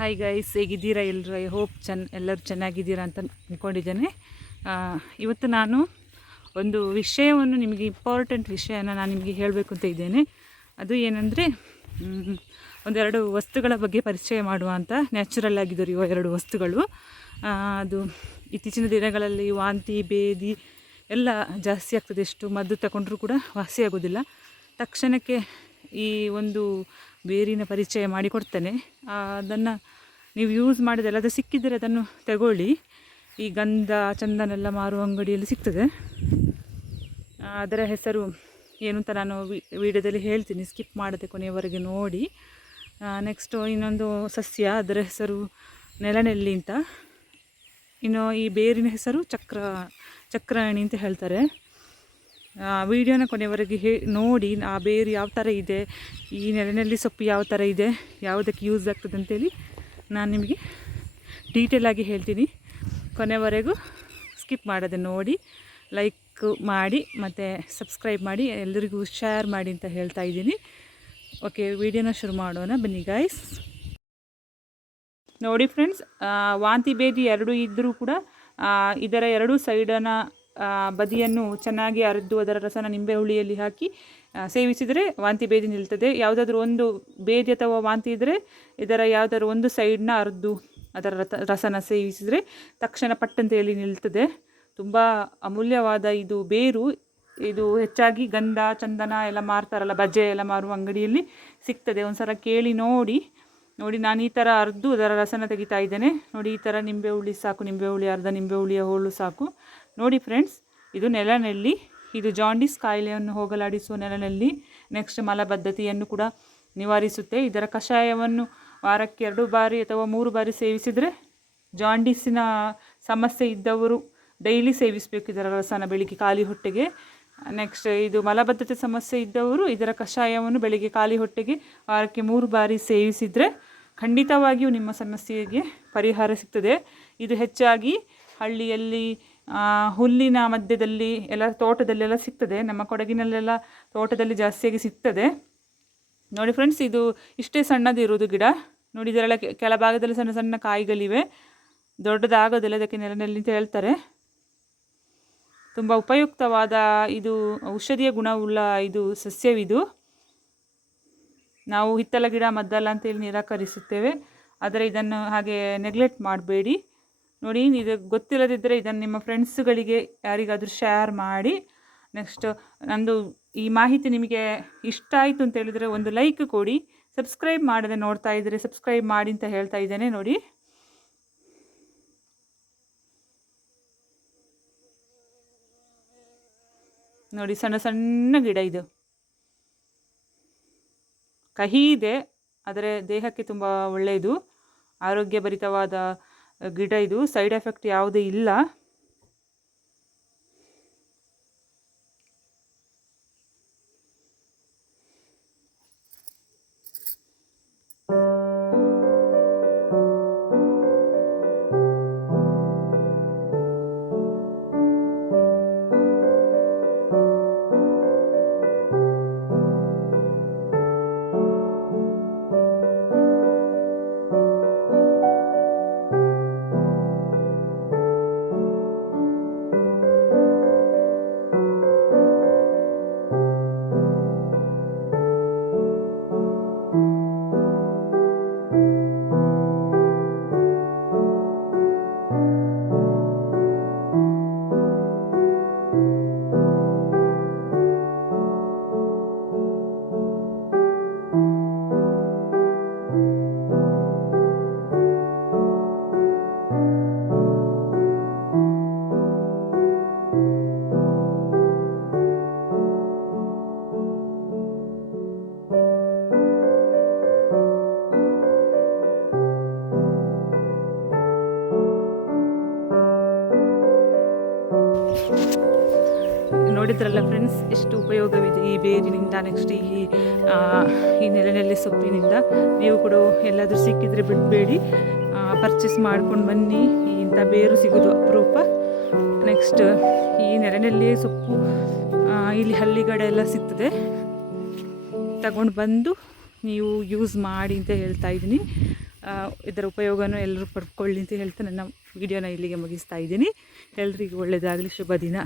Hi guys, ಹೇಗಿದ್ದೀರಾ ಎಲ್ಲರೂ? I hope ಎಲ್ಲರೂ ಚೆನ್ನಾಗಿದ್ದೀರಾ ಅಂತ ಅಂದ್ಕೊಂಡಿದ್ದೇನೆ. ಇವತ್ತು ನಾನು ಒಂದು ವಿಷಯವನ್ನು ನಿಮಗೆ ಇಂಪಾರ್ಟೆಂಟ್ ವಿಷಯನ ನಾನು ನಿಮಗೆ ಹೇಳಬೇಕು ಅಂತ ಇದ್ದೇನೆ. ಅದು ಏನಂದರೆ, ಒಂದೆರಡು ವಸ್ತುಗಳ ಬಗ್ಗೆ ಪರಿಚಯ ಮಾಡುವ ಅಂತ. ನ್ಯಾಚುರಲ್ ಆಗಿ ದೊರೆಯುವ ಎರಡು ವಸ್ತುಗಳು. ಅದು ಇತ್ತೀಚಿನ ದಿನಗಳಲ್ಲಿ ವಾಂತಿ ಭೇದಿ ಎಲ್ಲ ಜಾಸ್ತಿ ಆಗ್ತದೆ. ಎಷ್ಟು ಮದ್ದು ತಗೊಂಡ್ರೂ ಕೂಡ ವಾಸಿಯಾಗೋದಿಲ್ಲ. ತಕ್ಷಣಕ್ಕೆ ಈ ಒಂದು ಬೇರಿನ ಪರಿಚಯ ಮಾಡಿಕೊಡ್ತೇನೆ. ಅದನ್ನು ನೀವು ಯೂಸ್ ಮಾಡಿದೆಲ್ಲ ಅದು ಸಿಕ್ಕಿದರೆ ಅದನ್ನು ತಗೊಳ್ಳಿ. ಈ ಗಂಧ ಚಂದನ ಎಲ್ಲ ಮಾರುವ ಅಂಗಡಿಯಲ್ಲಿ ಸಿಗ್ತದೆ. ಅದರ ಹೆಸರು ಏನು ಅಂತ ನಾನು ವಿಡಿಯೋದಲ್ಲಿ ಹೇಳ್ತೀನಿ, ಸ್ಕಿಪ್ ಮಾಡದೆ ಕೊನೆಯವರೆಗೆ ನೋಡಿ. ನೆಕ್ಸ್ಟು ಇನ್ನೊಂದು ಸಸ್ಯ, ಅದರ ಹೆಸರು ನೆಲನೆಲ್ಲಿ ಅಂತ. ಇನ್ನು ಈ ಬೇರಿನ ಹೆಸರು ಚಕ್ರಾಣಿ ಅಂತ ಹೇಳ್ತಾರೆ. ವಿಡಿಯೋನ ಕೊನೆಯವರೆಗೆ ನೋಡಿ ಆ ಬೇರು ಯಾವ ಥರ ಇದೆ, ಈ ನೆಲನೆಲ್ಲಿ ಸೊಪ್ಪು ಯಾವ ಥರ ಇದೆ, ಯಾವುದಕ್ಕೆ ಯೂಸ್ ಆಗ್ತದೆ ಅಂತೇಳಿ ನಾನು ನಿಮಗೆ ಡೀಟೇಲಾಗಿ ಹೇಳ್ತೀನಿ. ಕೊನೆವರೆಗೂ ಸ್ಕಿಪ್ ಮಾಡದೆ ನೋಡಿ, ಲೈಕ್ ಮಾಡಿ ಮತ್ತು ಸಬ್ಸ್ಕ್ರೈಬ್ ಮಾಡಿ, ಎಲ್ಲರಿಗೂ ಶೇರ್ ಮಾಡಿ ಅಂತ ಹೇಳ್ತಾ ಇದ್ದೀನಿ. ಓಕೆ, ವಿಡಿಯೋನ ಶುರು ಮಾಡೋಣ ಬನ್ನಿ ಗಾಯ್ಸ್. ನೋಡಿ ಫ್ರೆಂಡ್ಸ್, ವಾಂತಿ ಭೇದಿ ಎರಡೂ ಇದ್ದರೂ ಕೂಡ ಇದರ ಎರಡೂ ಸೈಡನ ಬದಿಯನ್ನು ಚೆನ್ನಾಗಿ ಅರೆದು ಅದರ ರಸನ ನಿಂಬೆ ಹುಳಿಯಲ್ಲಿ ಹಾಕಿ ಸೇವಿಸಿದರೆ ವಾಂತಿ ಭೇದಿ ನಿಲ್ತದೆ. ಯಾವುದಾದ್ರೂ ಒಂದು ಭೇದಿ ಅಥವಾ ವಾಂತಿ ಇದ್ದರೆ ಇದರ ಯಾವುದಾದ್ರೂ ಒಂದು ಸೈಡನ್ನ ಅರೆದು ಅದರ ರಸನ ಸೇವಿಸಿದರೆ ತಕ್ಷಣ ಪಟ್ಟಂತೆಯಲ್ಲಿ ನಿಲ್ತದೆ. ತುಂಬ ಅಮೂಲ್ಯವಾದ ಇದು ಬೇರು. ಇದು ಹೆಚ್ಚಾಗಿ ಗಂಧ ಚಂದನ ಎಲ್ಲ ಮಾರ್ತಾರಲ್ಲ, ಬಜೆ ಎಲ್ಲ ಮಾರುವ ಅಂಗಡಿಯಲ್ಲಿ ಸಿಗ್ತದೆ. ಒಂದು ಸಲ ಕೇಳಿ ನೋಡಿ. ನಾನು ಈ ಥರ ಅರ್ದು ಅದರ ರಸನ ತೆಗಿತಾ ಇದ್ದೇನೆ. ನೋಡಿ, ಈ ಥರ ನಿಂಬೆ ಹುಳಿ ಸಾಕು, ನಿಂಬೆ ಹುಳಿ ಅರ್ಧ ನಿಂಬೆ ಹುಳಿಯ ಹೋಳು ಸಾಕು. ನೋಡಿ ಫ್ರೆಂಡ್ಸ್, ಇದು ನೆಲನೆಲ್ಲಿ. ಇದು ಜಾಂಡೀಸ್ ಕಾಯಿಲೆಯನ್ನು ಹೋಗಲಾಡಿಸುವ ನೆಲನೆಲ್ಲಿ. ನೆಕ್ಸ್ಟ್ ಮಲಬದ್ಧತೆಯನ್ನು ಕೂಡ ನಿವಾರಿಸುತ್ತೆ. ಇದರ ಕಷಾಯವನ್ನು ವಾರಕ್ಕೆ 2 ಬಾರಿ ಅಥವಾ 3 ಬಾರಿ ಸೇವಿಸಿದರೆ, ಜಾಂಡೀಸಿನ ಸಮಸ್ಯೆ ಇದ್ದವರು ಡೈಲಿ ಸೇವಿಸಬೇಕು ಇದರ ರಸನ ಬೆಳಿಗ್ಗೆ ಖಾಲಿ ಹೊಟ್ಟೆಗೆ. ನೆಕ್ಸ್ಟ್ ಇದು ಮಲಬದ್ಧತೆ ಸಮಸ್ಯೆ ಇದ್ದವರು ಇದರ ಕಷಾಯವನ್ನು ಬೆಳಿಗ್ಗೆ ಖಾಲಿ ಹೊಟ್ಟೆಗೆ ವಾರಕ್ಕೆ 3 ಬಾರಿ ಸೇವಿಸಿದರೆ ಖಂಡಿತವಾಗಿಯೂ ನಿಮ್ಮ ಸಮಸ್ಯೆಗೆ ಪರಿಹಾರ ಸಿಗ್ತದೆ. ಇದು ಹೆಚ್ಚಾಗಿ ಹಳ್ಳಿಯಲ್ಲಿ ಹುಲ್ಲಿನ ಮಧ್ಯದಲ್ಲಿ ಎಲ್ಲ ತೋಟದಲ್ಲೆಲ್ಲ ಸಿಗ್ತದೆ. ನಮ್ಮ ಕೊಡಗಿನಲ್ಲೆಲ್ಲ ತೋಟದಲ್ಲಿ ಜಾಸ್ತಿಯಾಗಿ ಸಿಗ್ತದೆ. ನೋಡಿ ಫ್ರೆಂಡ್ಸ್, ಇದು ಇಷ್ಟೇ ಸಣ್ಣದಿರುವುದು ಗಿಡ. ನೋಡಿ, ಇದರೆಲ್ಲ ಕೆಳಭಾಗದಲ್ಲಿ ಸಣ್ಣ ಸಣ್ಣ ಕಾಯಿಗಳಿವೆ, ದೊಡ್ಡದಾಗೋದಿಲ್ಲ. ಇದಕ್ಕೆ ನೆಲನೆಲ್ಲಿ ಅಂತ ಹೇಳ್ತಾರೆ. ತುಂಬ ಉಪಯುಕ್ತವಾದ ಇದು ಔಷಧೀಯ ಗುಣವುಳ್ಳ ಇದು ಸಸ್ಯವಿದು. ನಾವು ಹಿತ್ತಲ ಗಿಡ ಮದ್ದಲ್ಲ ಅಂತೇಳಿ ನಿರಾಕರಿಸುತ್ತೇವೆ, ಆದರೆ ಇದನ್ನು ಹಾಗೆ ನೆಗ್ಲೆಕ್ಟ್ ಮಾಡಬೇಡಿ. ನೋಡಿ, ಇದು ಗೊತ್ತಿಲ್ಲದಿದ್ದರೆ ಇದನ್ನು ನಿಮ್ಮ ಫ್ರೆಂಡ್ಸ್ಗಳಿಗೆ ಯಾರಿಗಾದರೂ ಶೇರ್ ಮಾಡಿ. ನೆಕ್ಸ್ಟ್, ನಂದು ಈ ಮಾಹಿತಿ ನಿಮಗೆ ಇಷ್ಟ ಆಯಿತು ಅಂತ ಹೇಳಿದರೆ ಒಂದು ಲೈಕ್ ಕೊಡಿ. ಸಬ್ಸ್ಕ್ರೈಬ್ ಮಾಡದೆ ನೋಡ್ತಾ ಇದ್ದರೆ ಸಬ್ಸ್ಕ್ರೈಬ್ ಮಾಡಿ ಅಂತ ಹೇಳ್ತಾ ಇದ್ದೇನೆ. ನೋಡಿ, ಸಣ್ಣ ಸಣ್ಣ ಗಿಡ. ಇದು ಕಹಿ ಇದೆ, ಆದರೆ ದೇಹಕ್ಕೆ ತುಂಬ ಒಳ್ಳೆಯದು, ಆರೋಗ್ಯಭರಿತವಾದ ಗಿಡ ಇದು. ಸೈಡ್ ಎಫೆಕ್ಟ್ ಯಾವುದೇ ಇಲ್ಲ. ನೋಡಿದ್ರಲ್ಲ ಫ್ರೆಂಡ್ಸ್, ಎಷ್ಟು ಉಪಯೋಗವಿದೆ ಈ ಬೇರಿನಿಂದ. ನೆಕ್ಸ್ಟ್ ಈ ನೆಲನೆಲ್ಲಿ ಸೊಪ್ಪಿನಿಂದ ನೀವು ಕೂಡ ಎಲ್ಲಾದರೂ ಸಿಕ್ಕಿದರೆ ಬಿಡಬೇಡಿ, ಪರ್ಚೇಸ್ ಮಾಡ್ಕೊಂಡು ಬನ್ನಿ. ಇಂಥ ಬೇರು ಸಿಗೋದು ಅಪರೂಪ. ನೆಕ್ಸ್ಟ್, ಈ ನೆಲನೆಲ್ಲಿ ಸೊಪ್ಪು ಇಲ್ಲಿ ಹಳ್ಳಿಗಡೆ ಎಲ್ಲ ಸಿಗ್ತದೆ. ತಗೊಂಡು ಬಂದು ನೀವು ಯೂಸ್ ಮಾಡಿ ಅಂತ ಹೇಳ್ತಾ ಇದ್ದೀನಿ. ಇದರ ಉಪಯೋಗನೂ ಎಲ್ಲರೂ ಪಡ್ಕೊಳ್ಳಿ ಅಂತ ಹೇಳ್ತಾ ನನ್ನ ವಿಡಿಯೋನ ಇಲ್ಲಿಗೆ ಮುಗಿಸ್ತಾ ಇದ್ದೀನಿ. ಎಲ್ರಿಗೂ ಒಳ್ಳೆಯದಾಗಲಿ, ಶುಭ ದಿನ.